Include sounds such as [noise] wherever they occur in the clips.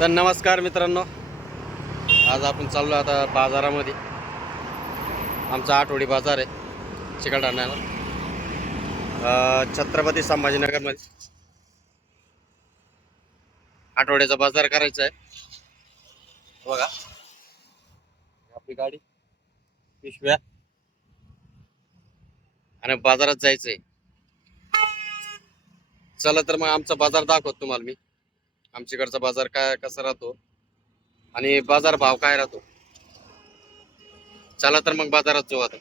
तर नमस्कार मित्रांनो. आज आपण चाललो आता बाजारामध्ये. आमचा आठवडी बाजार आहे चिकलठाण्याला छत्रपती संभाजीनगरमध्ये. आठवड्याचा बाजार करायचा आहे. बघा. आपली गाडी. पिशव्या. आणि बाजारात जायचं आहे चला तर मग आमचा बाजार दाखवतो तुम्हाला मी. आमच्याकडचा बाजार काय कसा राहतो आणि बाजार भाव काय राहतो चला तर मग बाजारात जाऊ आता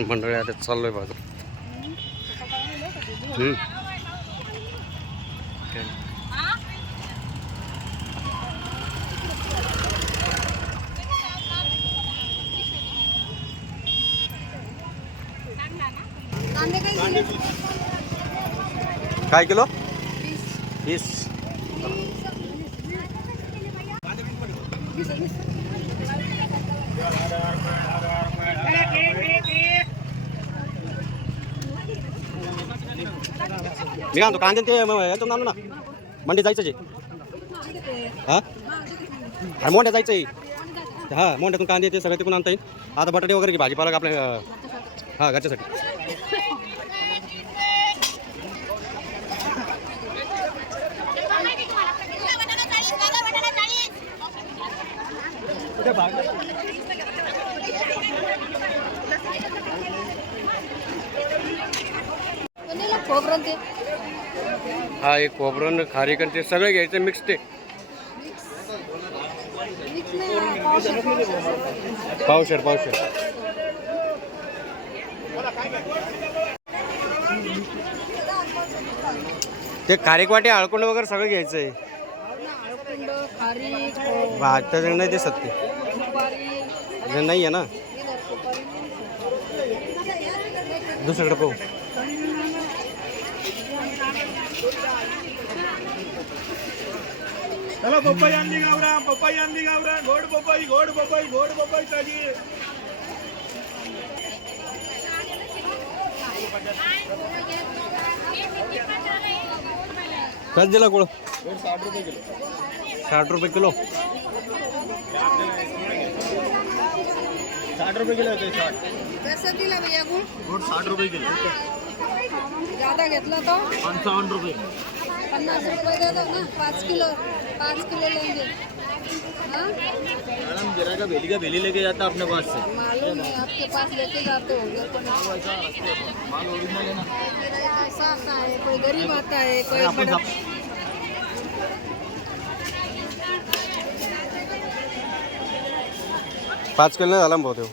मंडळी आता चाललोय बाजार हम्म. काय? कांदे काय किलो? वीस. मी म्हणतो कांदे ते आणू ना. मंडी जायचं जे. हा? अरे मोंड्या जायचं आहे. हा मोंड्यातून कांदे ते सगळं तिकून आणता येईल. आता बटाटे वगैरे घे, भाजीपाला आपल्या हा घरच्यासाठी. खोबरं ते हा एक खोबरं खारीकन ते सगळं घ्यायचं मिक्स ते. पावशेर. पावशेर. ते खारीकवाटे हळकुंड वगैरे सगळं घ्यायचं आहे खारीक, त्याच्याकडे नाही ते सुपारी, हे नाही आहे ना. दुसरीकडे पाहू चला पपई आणली गावरा पपई आणली गावरा। गोड पपई गोड पपई गोड पपई ताजी। कच दिला कुळ? साठ रुपये किलो। साठ रुपये किलो? साठ रुपये किलो होते साठ. कसं दिला भैया गुळ? गोड साठ रुपये किलो. ज्यादा घेतला तो? पंचावन्न रुपये. पन्नास रुपये दे दो ना पाँच किलो पाँच किलो लेंगे. हाँ? मैडम जरा का भेली का? भेली लेके जाता अपने पास से मालूम है आपके पास लेके जाते. है कोई गरीब आता है कोई आपण बड़ा पाच किलो नाही झाला ना भाऊ तो.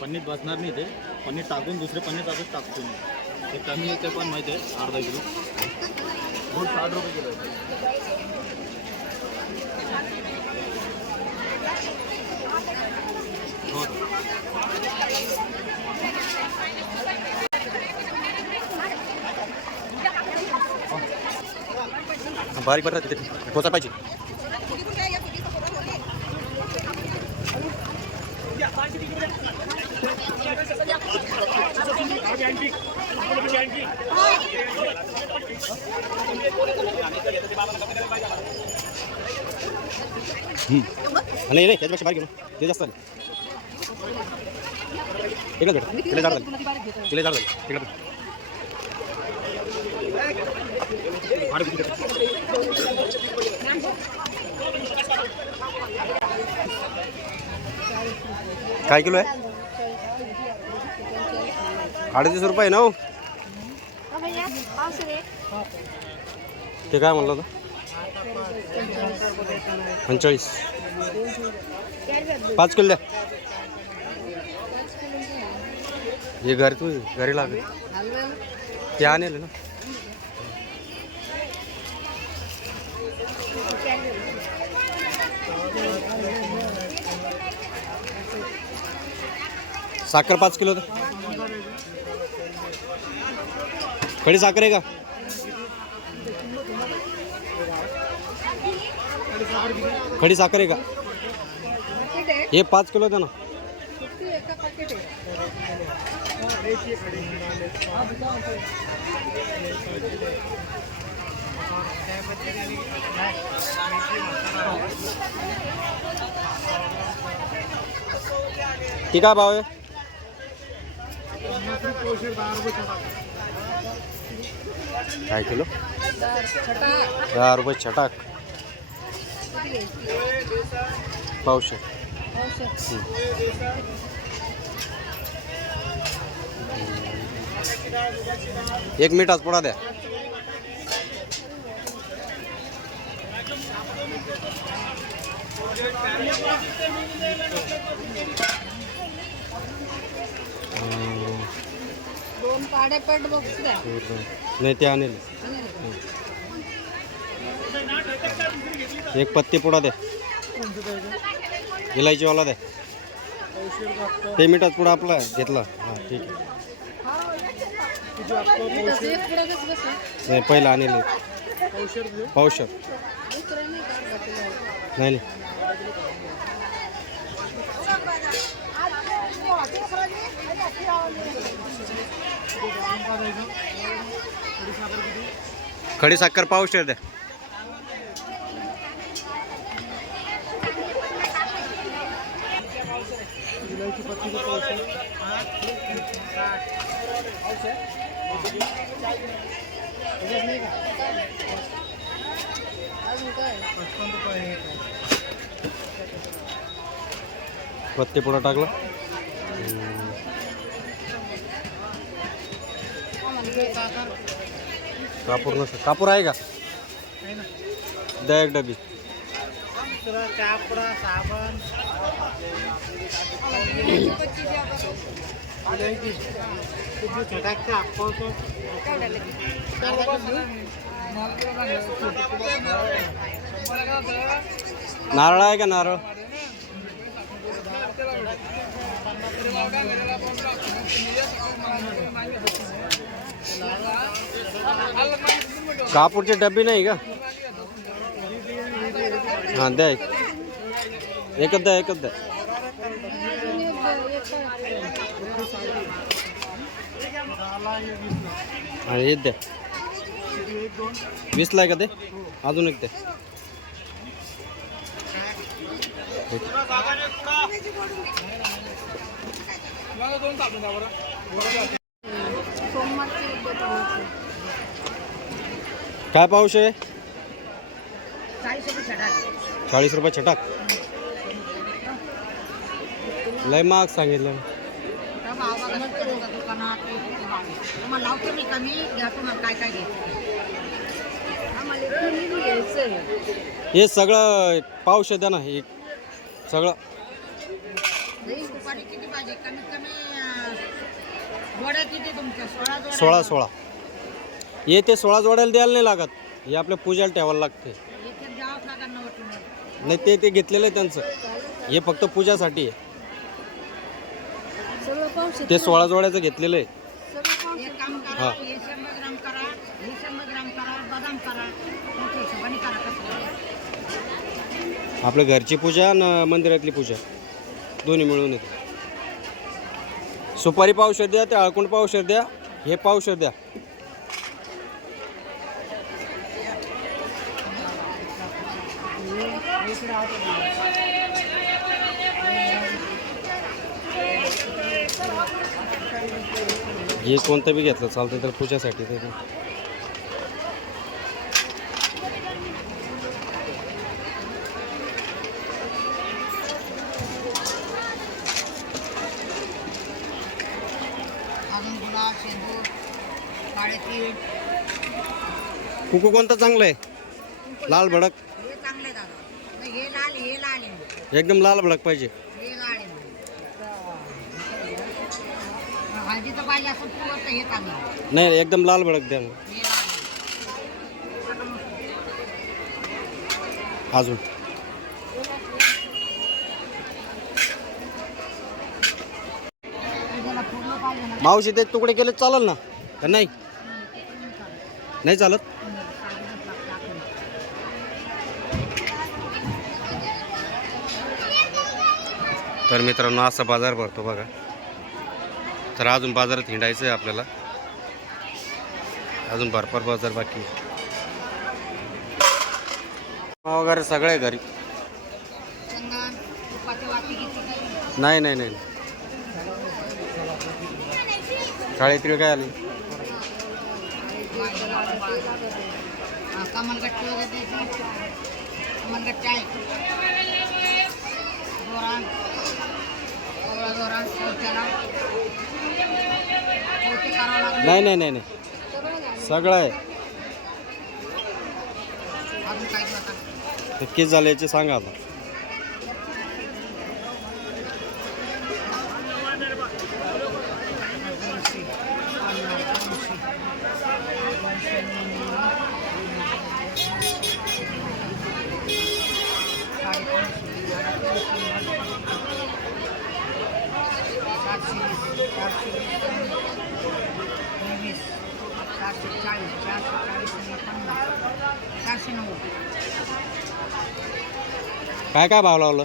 पन्नीत बसणार नाही ते. पनीर टाकून दुसरे पनीर टाकून टाकतो मी. ते कमी येते पण माहिती आहे अर्धा किलो. गोड साठ रुपये किलो आहे. हो बारीक बरं राहते ते पोचा पाहिजे. नाही नाही त्याच्यापेक्षा बाहेर घेऊन ते जास्त झाले. एकच भेट तिला जाड झाली. तिला झाड झाली. तिला काय किलो आहे? अडतीस रुपये ना हो? रे ते काय म्हणलं होतं? पंचेचाळीस. पाच किलो हे घरी तू, घरी लागेल ते आणले ना. साखर पाच किलो दे. खडी साखर आहे का खडी साखर आहे का पाकिट आहे हे पाच किलो द्या ना किती एका पाकिट आहे ती काय भाव आहे काय किलो? दहा रुपये छटाक. पावशे. एक मिनिटात पुढा द्या. दोन पाड्या पेट बॉक्स द्या. नाही ते आणेल. एक पत्ती पुडा द्या इलायचीवाला द्या ते मिठात पुढं आपला घेतला. हां ठीक आहे. नाही पहिलं आणेल एक. पावशर. नाही नाही नाही. खडी साखर पावशर द्या अजून काय पत्ते पुढं कापूर नसतं. कापूर आहे का? द्या एक डबी. नारळ आहे का नारळ? कापूरची डबी नाही का? हाँ द्या एक एकच एकच द्या हे वीसला आहे का ते अजून एक द्या एक. सोमवारची. काय पाऊस आहे? चाळीस रुपये छटाक लय महाग सांगितलं. हे सगळं पाऊस द्या ना हे सगळं. सोळा सोळा. हे ते सोळा जोड्याला द्यायला नाही लागत. हे आपल्या पूजाला ठेवायला लागते. नाही ते ते घेतलेलं आहे त्यांचं. हे फक्त पूजासाठी आहे. ते सोळा जोड्याचं घेतलेलं आहे. एक काम करा हा. आपल्या घरची पूजा आणि मंदिरातली पूजा. दोन्ही मिळून येते. सुपारी पावशर द्या ते अळकुंड पावशर द्या हे पावशर द्या. हे कोणतं बी घेतलं चालतं तर पूजासाठी ते कुकू कोणतं चांगलं आहे? लाल भडक हे चांगले दादा नाही, हे लाल हे लाल आहे एकदम लाल भडक पाहिजे. नाही एकदम लाल भडक द्या मग. अजून. मावशी ते तुकडे केले चालेल ना? का नाही? नाही चालत? तर मित्रांनो असा बाजार भरतो बघा. तर अजून बाजारात हिंडायचं आहे आपल्याला. अजून भरपूर बाजार बाकी वगैरे सगळे घरी? नाही नाही नाही. शाळेतील काय आली? हा, पोत्याला पोते करावं लागेल. नाही नाही नाही नाही. सगळं आहे. अजून आता. ते किती झाले याचे सांगा आता. चाळीस चारशे चाळीस आणि पन्नास चारशे नव्वद काय काय भाव लावलं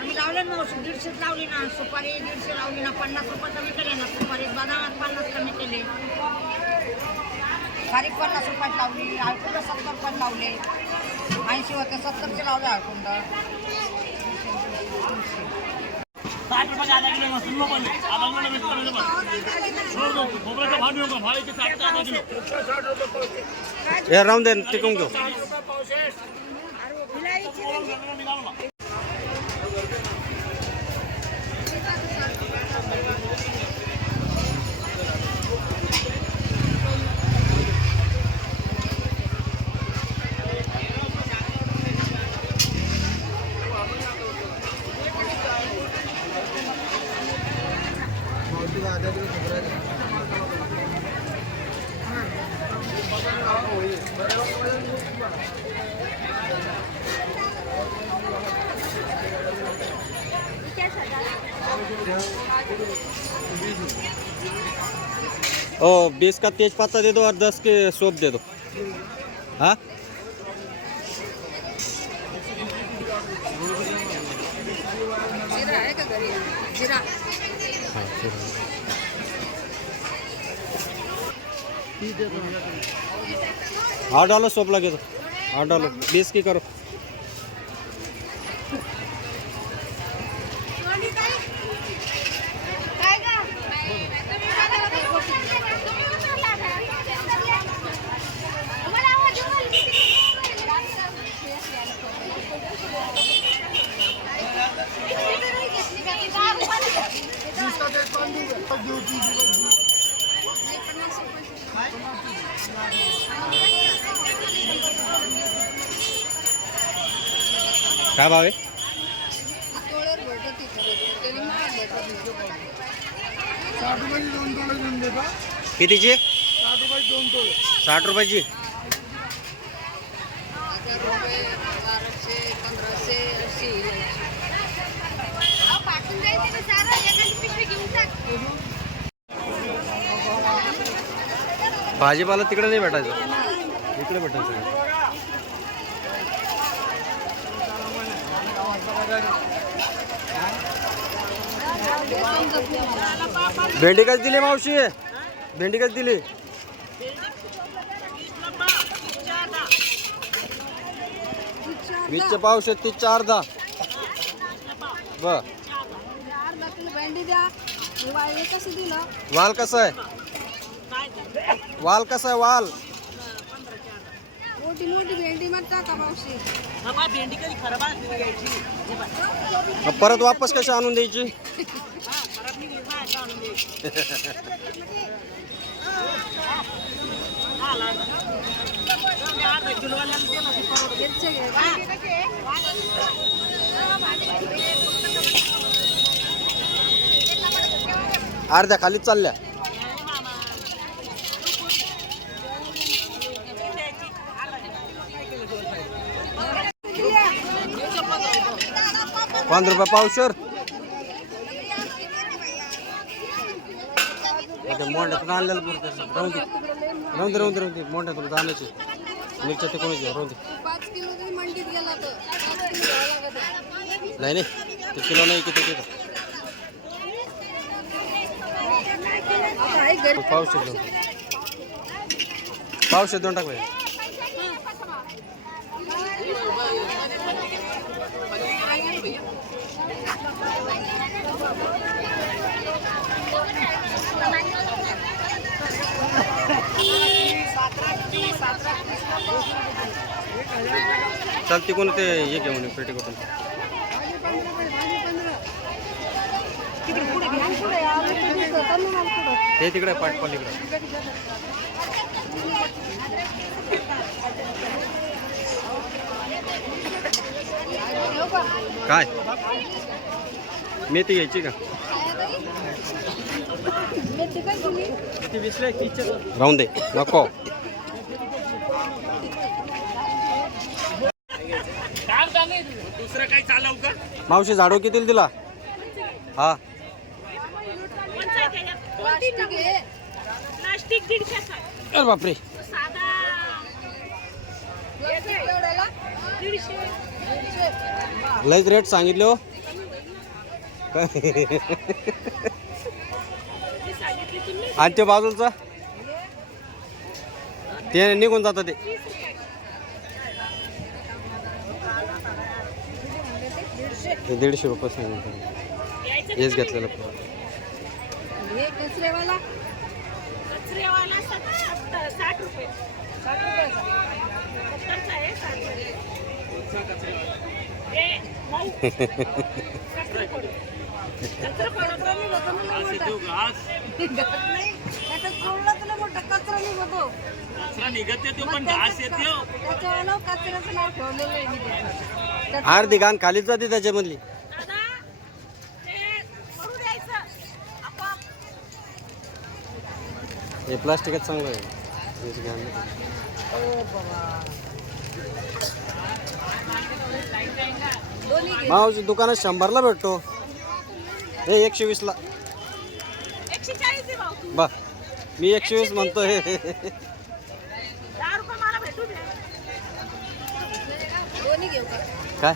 आम्ही लावले ना दीडशेच लावली ना सुपारी दीडशे लावली ना पन्नास रुपये कमी केले ना सुपारी बदामात पन्नास कमी केले. खारीक पन्नास रुपयात लावली आळकुंड सत्तर रुपयात लावले. ऐंशी होते सत्तरचे लावले आळकुंड. साठ रुपये आधा किलो मसूर ओ, बीस का तेज पत्ता दे दो और दस के सोप दे दो। हाँ? आठ डॉलर सोप लगे तो। आठ डॉलर बीस की करो। काय भाव? आहे कितीची? साठ रुपयाची. भाजीपाला तिकडे नाही भेटायचं. इकडे भेटायचं. भेंडी कशी दिली मावशी? भेंडी कशी दिली? वीसचे पावशे तीस चार कसं वाल कसा आहे? वाल कसा आहे? वाल. मोठी मोठी भेंडी मग टाका मावशी. मग परत वापस कशी आणून द्यायची? अर्ध्या खालीच चालल्या. पंधरा रुपये पावशर आता मोंड्यातून आणलेलं पुरतं. राहून दे. राहून दे राहून दे राहून दे. मोंड्यातून आणायचे. मिरच्या ते कोणी राहून दे. नाही नाही. ते किलो नाही किती किलो पावशे दोन पावशे दोन टाक चालते कोण ते हे घेऊन पेटी कुठून? हे तिकडे पाठपाल इकडे. काय? मेथी घ्यायची का? राहून दे नको. दुसरं काही चालव का? मावशी झाडू कितीला दिला? हा. अरे बापरे. साधा. प्लास्टिक एवढ्याला? दीडशे. दीडशे लयच रेट सांगितले हो मी सांगितली तुम्ही [laughs] आणि ते बाजूलचा ते निघून जातं ते. दीडशे रुपये सांगितलं. हेच घेतलेलं हे साठ रुपये. अर्धी घाण खालीच जाते त्याच्यामधली. हे प्लास्टिकच चांगलं आहे. भाव दुकानात शंभरला भेटतो. हे एकशे वीसला बा मी एकशे वीस म्हणतो हे. काय?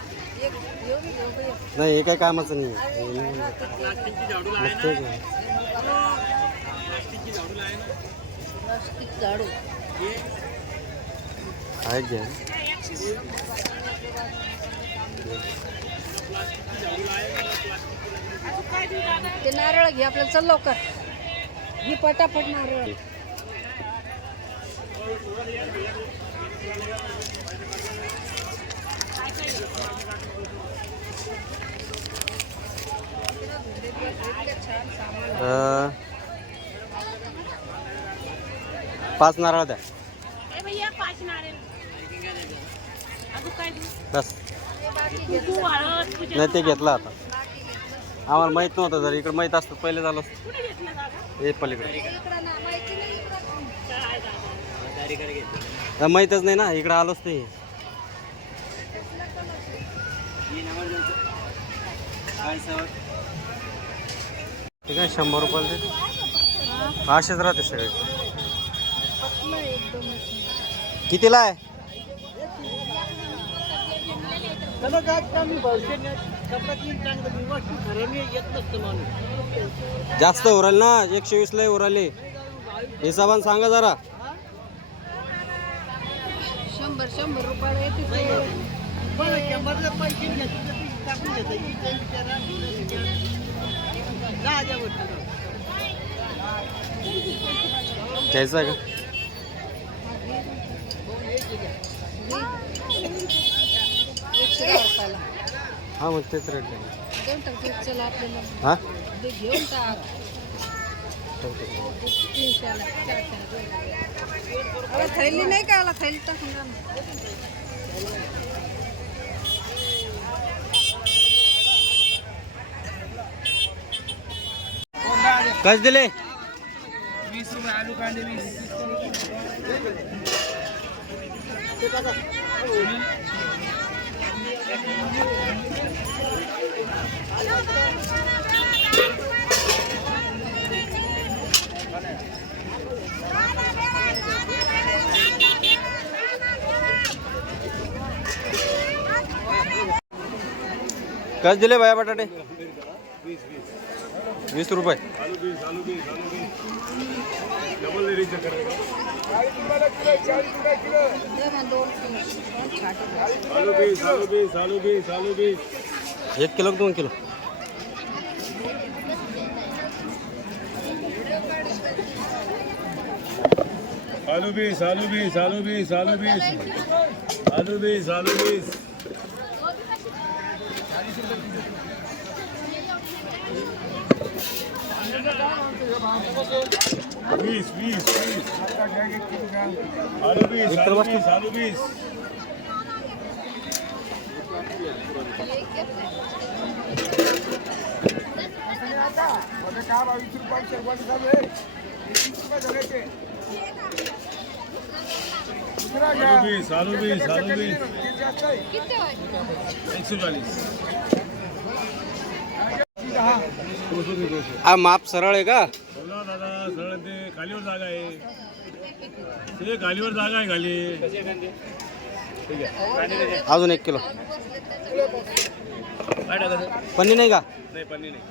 नाही हे काय कामाचं नाही. आहे ते नारळ घे आपल्याला चल लवकर. ही पटापट नारळ. पाच नारळ द्या ए भैया पाच नारळ अजून काय देऊ बस तू हळद पूजा नाही ते घेतलं आता. आम्हाला माहीत नव्हतं जर इकडे माहीत असतं पहिले झालं हे पलीकडे. इकडं ना माहिती नाही इकडं काय दादा तर माहीतच नाही ना इकडे आलोच नाही ते काय शंभर रुपयाला ते असेच राहते सगळे. पतलं आहे? एकदम कितीला आहे जास्त उराल ना एकशे वीस ला उराले. हिसाबान सांगा जरा. शंभर शंभर रुपयाला येते. घ्यायचा का? एकशे दहा रुपयाला हा मग तेच रेट आहे. देऊन टाक ते चला आपल्याला. हा? ते घेऊन टाक. तीनशेला. अरे थैली नाही का आला थैली टाकून द्या ना. कस दिले? कस दिले बाया बटाटे दे किलो छाटी. एक किलो दोन किलो। आलू बीस आलू बीस आलू बीस आलू बीस। आलू बीस आलू बीस। बीस बीस बीस आलू आलू बीस आलू बीस आलू बीस आलू बीस आलू बीस एक सौ चालीस हा माप सरळ आहे का? दादा सरळ ते खालीवर जागा आहे. ते खालीवर जागा आहे खाली. अजून एक किलो. पन्नी नाही का? नाही पन्नी नाही.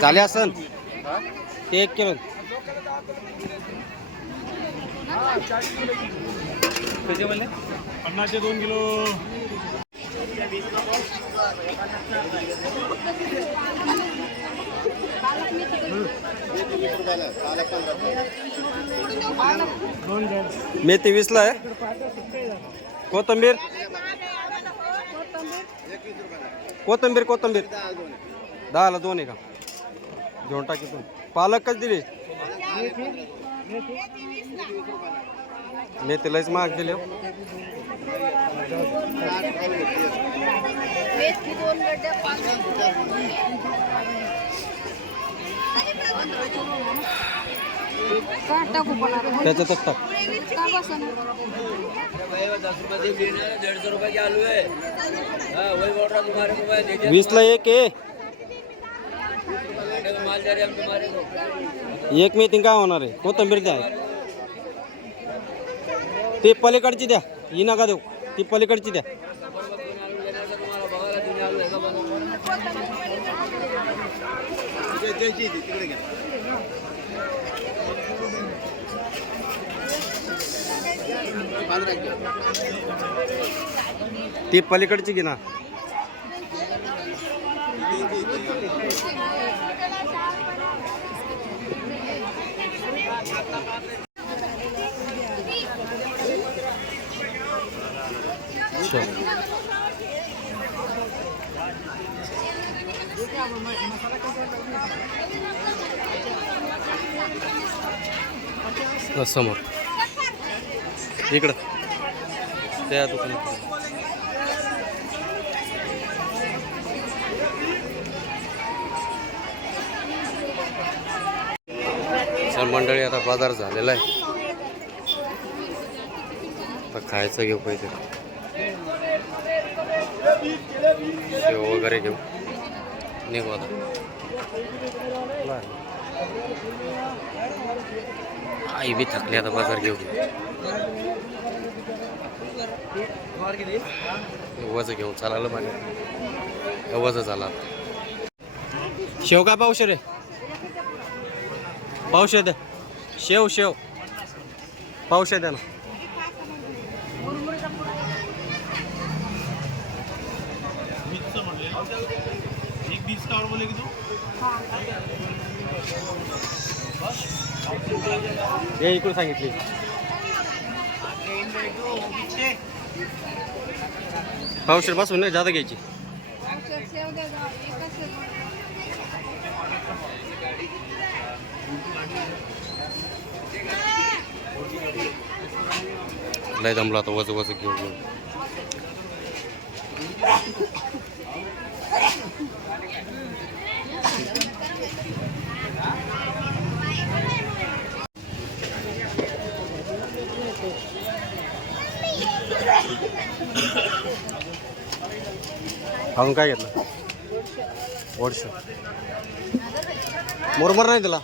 झाले असन ते एक किलो. पन्नासचे दोन किलो. मेथी वीसला आहे. कोथंबीर? कोथंबीर कोथंबीर. दहाला दोन आहे का? घेऊन टाकी तू पालक कच दिली? मेथी लयच महाग दिली टाकू टाक. वीसला एक आहे एक मी काय होणार आहे? कोथंबीर द्या. ते पलीकडची द्या. ही नका देऊ ती पलीकडची द्या ती पलीकडची घे ना समोर. इकडं. त्या दुकानात. सर मंडळी आता बाजार झालेला आहे. आता खायचं घेऊ पाहिजे वगैरे घेऊ. निघू आता आई बी थकली आता बाजार घेऊन. वज घेऊन चालायला पाहिजे वज झाला. शेव काय पावशे रे? पावशे द्या शेव शेव. पावशे द्या ना म्हणले बोले की तू? हे इकडून सांगितली. पावशेरपासून नाही जादा घ्यायची. लय दमला आता वज वज घेऊन. खाऊन काय घेतलं? वर्ष मुरमुरा नाही दिला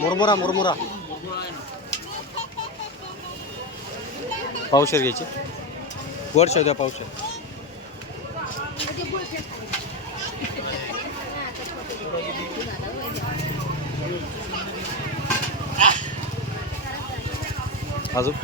मुरमुरा मुरमुरा. पावशेर घ्यायची. वर्ष द्या पावशेर. अजून?